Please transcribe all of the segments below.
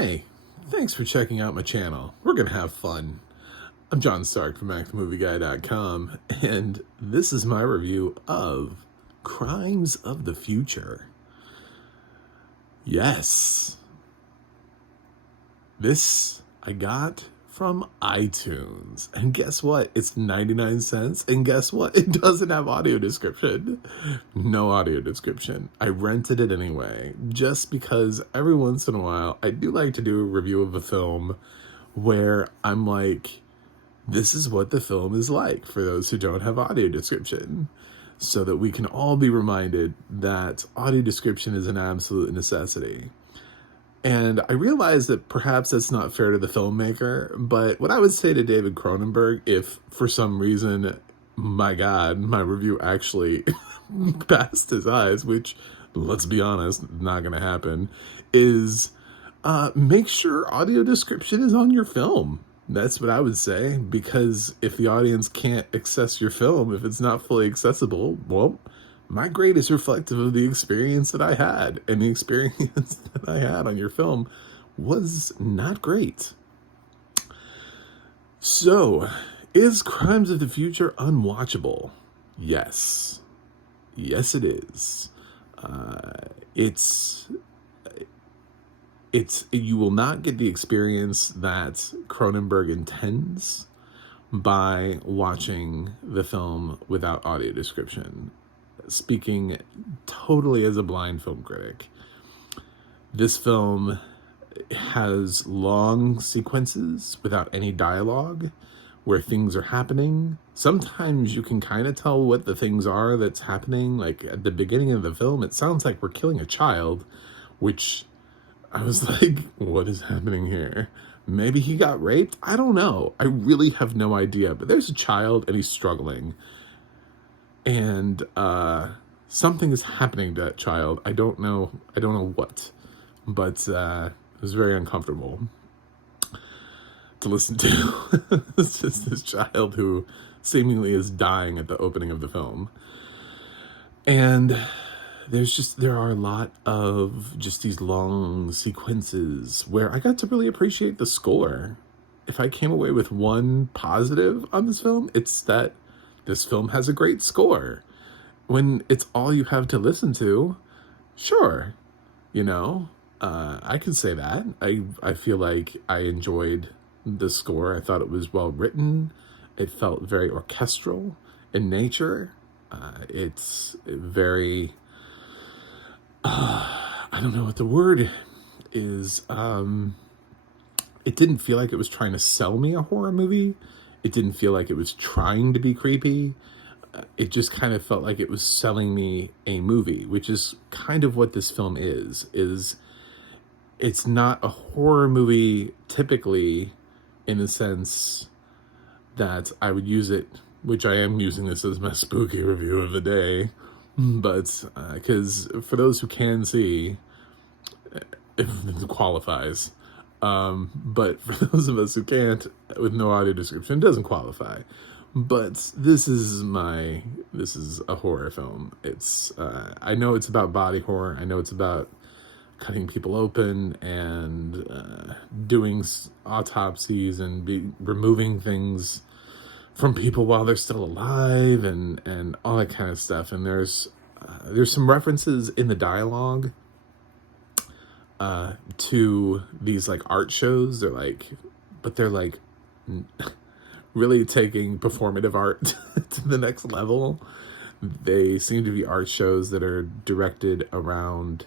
Hey, thanks for checking out my channel. We're gonna have fun. I'm John Stark from MacTheMovieGuy.com, and this is my review of Crimes of the Future. Yes, this I got from iTunes, and guess what? It's 99 cents, and guess what? It doesn't have audio description. No audio description. I rented it anyway, just because every once in a while, I do like to do a review of a film where I'm like, this is what the film is like for those who don't have audio description, so that we can all be reminded that audio description is an absolute necessity. And I realize that perhaps that's not fair to the filmmaker, but what I would say to David Cronenberg, if for some reason, my God, my review actually passed his eyes, which, let's be honest, not going to happen, is make sure audio description is on your film. That's what I would say, because if the audience can't access your film, if it's not fully accessible, well, my grade is reflective of the experience that I had, and the experience that I had on your film was not great. So, is Crimes of the Future unwatchable? Yes. Yes, it is. You will not get the experience that Cronenberg intends by watching the film without audio description. Speaking totally as a blind film critic, this film has long sequences without any dialogue where things are happening. Sometimes you can kind of tell what the things are that's happening. Like at the beginning of the film, it sounds like we're killing a child, which I was like, what is happening here? Maybe he got raped? I don't know. I really have no idea. But there's a child and he's struggling. And something is happening to that child. I don't know what, but it was very uncomfortable to listen to. It's just this child who seemingly is dying at the opening of the film. And there are a lot of just these long sequences where I got to really appreciate the score. If I came away with one positive on this film, it's that this film has a great score. When it's all you have to listen to, sure, I can say that. I feel like I enjoyed the score. I thought it was well written. It felt very orchestral in nature. It's very, I don't know what the word is. It didn't feel like it was trying to sell me a horror movie. It didn't feel like it was trying to be creepy. It just kind of felt like it was selling me a movie, which is kind of what this film is it's not a horror movie typically, in the sense that I would use it, which I am using this as my spooky review of the day, but because for those who can see, if it qualifies, but for those of us who can't, with no audio description, it doesn't qualify. But this is a horror film. It's I know it's about body horror. I know it's about cutting people open and doing autopsies and removing things from people while they're still alive and all that kind of stuff. And there's some references in the dialogue to these like art shows. They're like really taking performative art to the next level. They seem to be art shows that are directed around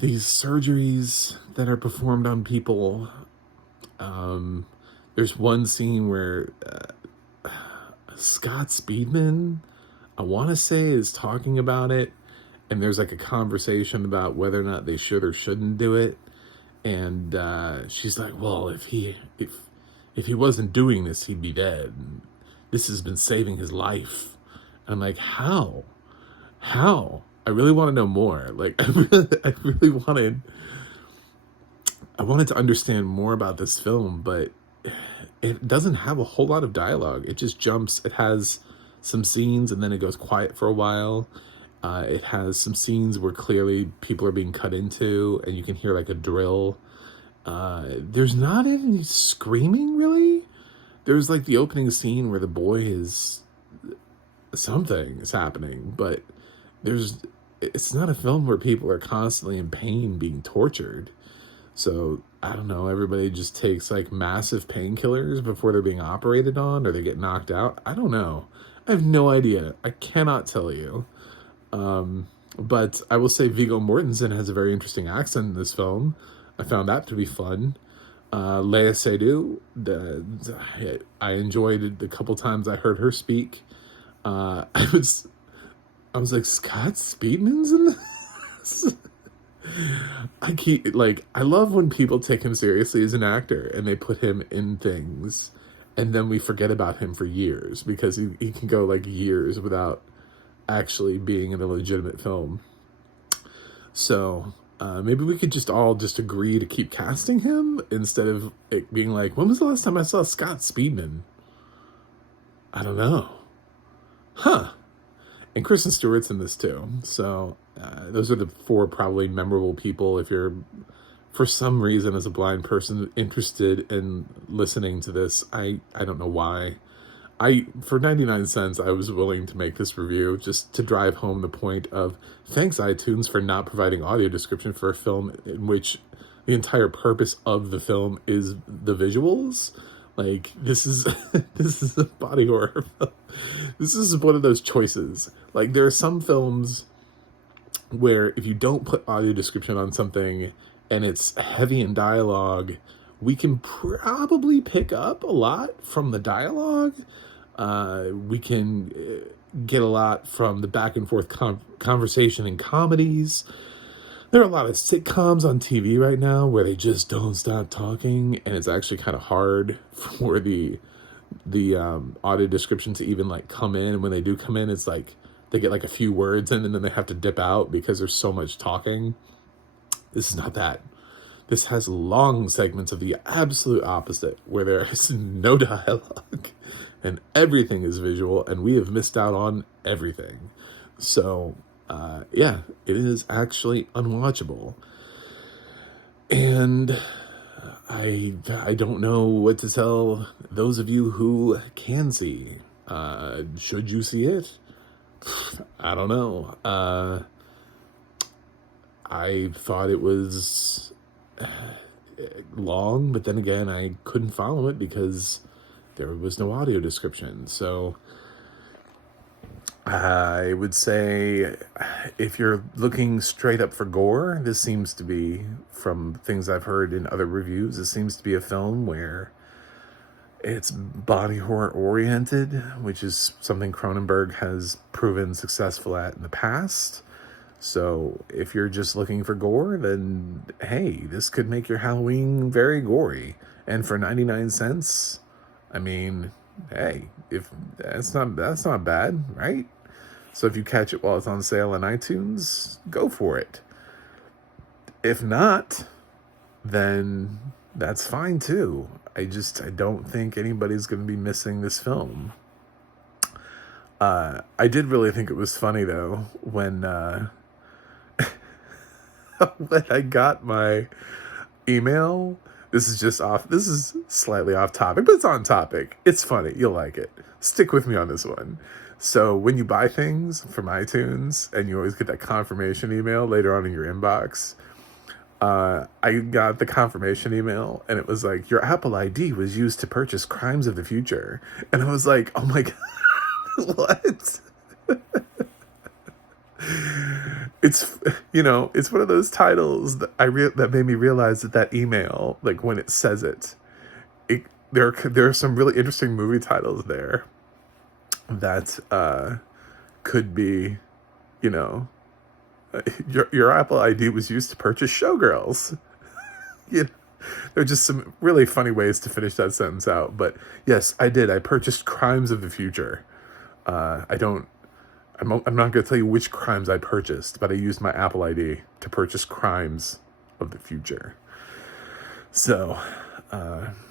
these surgeries that are performed on people. There's one scene where Scott Speedman, I want to say, is talking about it, and there's like a conversation about whether or not they should or shouldn't do it, and she's like, well, if he wasn't doing this, he'd be dead. This has been saving his life. And I'm like, how? I really want to know more. Like, I wanted to understand more about this film, but it doesn't have a whole lot of dialogue. It just jumps. It has some scenes and then it goes quiet for a while. It has some scenes where clearly people are being cut into, and you can hear like a drill. There's not any screaming, really. There's like the opening scene where the boy is something is happening, but it's not a film where people are constantly in pain being tortured. So I don't know, everybody just takes like massive painkillers before they're being operated on, or they get knocked out. I don't know. I have no idea. I cannot tell you. But I will say Viggo Mortensen has a very interesting accent in this film. I found that to be fun. Lea Seydoux, I enjoyed it the couple times I heard her speak. I was like, Scott Speedman's in this? I love when people take him seriously as an actor and they put him in things and then we forget about him for years, because he can go like years without actually being in a legitimate film. So maybe we could just all just agree to keep casting him instead of it being like, when was the last time I saw Scott Speedman? I don't know. And Kristen Stewart's in this too. So those are the four probably memorable people. If you're, for some reason, as a blind person, interested in listening to this, I don't know why. For 99 cents, I was willing to make this review just to drive home the point of, thanks iTunes for not providing audio description for a film in which the entire purpose of the film is the visuals. Like, this is this is a body horror film. This is one of those choices. Like, there are some films where if you don't put audio description on something and it's heavy in dialogue, we can probably pick up a lot from the dialogue. We can get a lot from the back and forth conversation in comedies. There are a lot of sitcoms on TV right now where they just don't stop talking, and it's actually kind of hard for the audio description to even like come in. And when they do come in, it's like they get like a few words in and then they have to dip out because there's so much talking. This is not that. This has long segments of the absolute opposite, where there is no dialogue and everything is visual, and we have missed out on everything. So yeah, it is actually unwatchable. And I don't know what to tell those of you who can see. Should you see it? I don't know. I thought it was long, but then again, I couldn't follow it because there was no audio description. So I would say, if you're looking straight up for gore, this seems to be, from things I've heard in other reviews, this seems to be a film where it's body horror oriented, which is something Cronenberg has proven successful at in the past. So if you're just looking for gore, then hey, this could make your Halloween very gory. And for 99 cents, I mean, hey, if that's not bad, right? So if you catch it while it's on sale on iTunes, go for it. If not, then that's fine too. I don't think anybody's going to be missing this film. I did really think it was funny though when when I got my email. This is slightly off topic, but it's on topic. It's funny. You'll like it. Stick with me on this one. So when you buy things from iTunes and you always get that confirmation email later on in your inbox, I got the confirmation email and it was like, your Apple ID was used to purchase Crimes of the Future. And I was like, oh my God, what? It's, it's one of those titles that that made me realize that email, like when it says it, there are some really interesting movie titles there that could be, your Apple ID was used to purchase Showgirls. There are just some really funny ways to finish that sentence out. But yes, I did. I purchased Crimes of the Future. I'm not going to tell you which crimes I purchased, but I used my Apple ID to purchase Crimes of the Future. So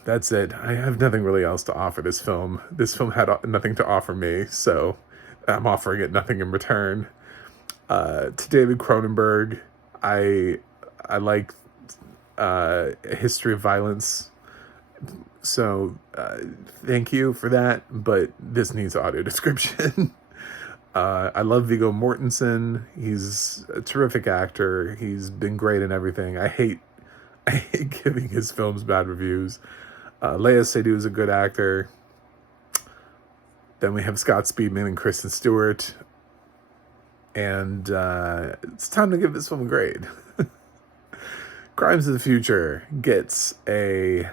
that's it. I have nothing really else to offer this film. This film had nothing to offer me, so I'm offering it nothing in return. To David Cronenberg, I like History of Violence. So thank you for that, but this needs audio description. I love Viggo Mortensen. He's a terrific actor. He's been great in everything. I hate giving his films bad reviews. Lea Seydoux is a good actor. Then we have Scott Speedman and Kristen Stewart. And it's time to give this film a grade. Crimes of the Future gets a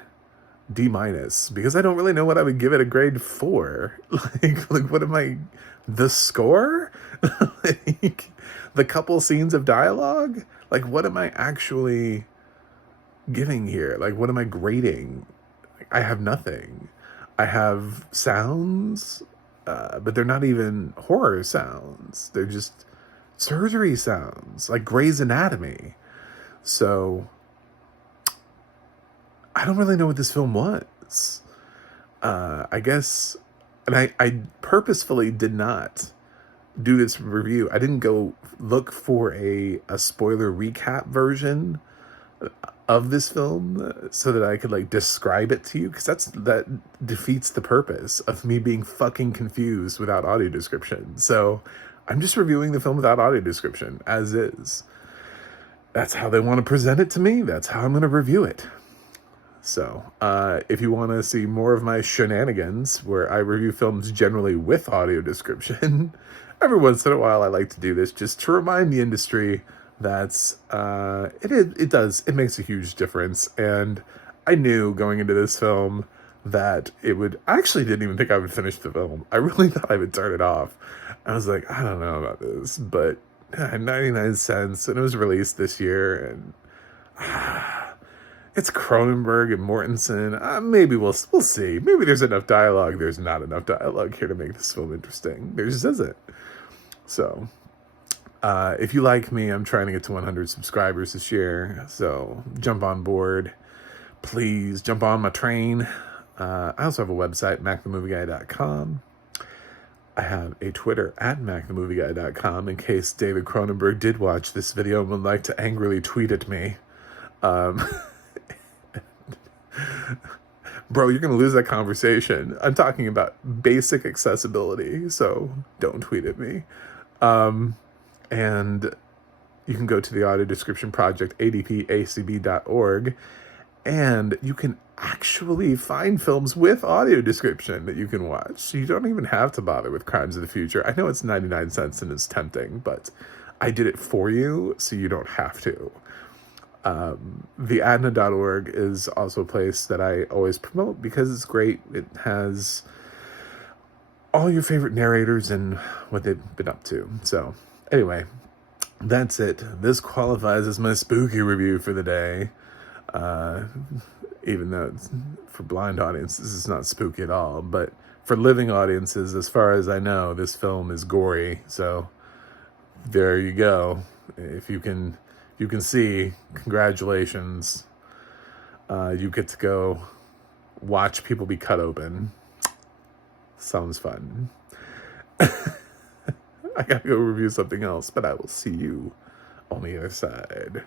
D- because I don't really know what I would give it a grade for. Like what am I? The score? Like the couple scenes of dialogue? Like what am I actually giving here? Like what am I grading? I have nothing. I have sounds, but they're not even horror sounds. They're just surgery sounds, like Grey's Anatomy. So I don't really know what this film was. I guess, and I purposefully did not do this review. I didn't go look for a spoiler recap version of this film so that I could like describe it to you, because that defeats the purpose of me being fucking confused without audio description. So I'm just reviewing the film without audio description as is. That's how they want to present it to me. That's how I'm going to review it. So if you want to see more of my shenanigans, where I review films generally with audio description, every once in a while I like to do this just to remind the industry that it makes a huge difference. And I knew going into this film that it would, I actually didn't even think I would finish the film. I really thought I would turn it off. I was like, I don't know about this, but 99 cents, and it was released this year, and it's Cronenberg and Mortensen. Maybe we'll see. Maybe there's enough dialogue. There's not enough dialogue here to make this film interesting. There just isn't. So, if you like me, I'm trying to get to 100 subscribers this year. So jump on board. Please jump on my train. I also have a website, macthemovieguy.com. I have a Twitter at macthemovieguy.com in case David Cronenberg did watch this video and would like to angrily tweet at me. Bro, you're going to lose that conversation. I'm talking about basic accessibility, so don't tweet at me. And you can go to the audio description project, adpacb.org, and you can actually find films with audio description that you can watch. So you don't even have to bother with Crimes of the Future. I know it's 99 cents and it's tempting, but I did it for you so you don't have to. theadna.org is also a place that I always promote because it's great. It has all your favorite narrators and what they've been up to. So anyway, that's it. This qualifies as my spooky review for the day. Even though it's, for blind audiences, it's not spooky at all. But for living audiences, as far as I know, this film is gory. So there you go. If you can see, congratulations. You get to go watch people be cut open. Sounds fun. I gotta go review something else, but I will see you on the other side.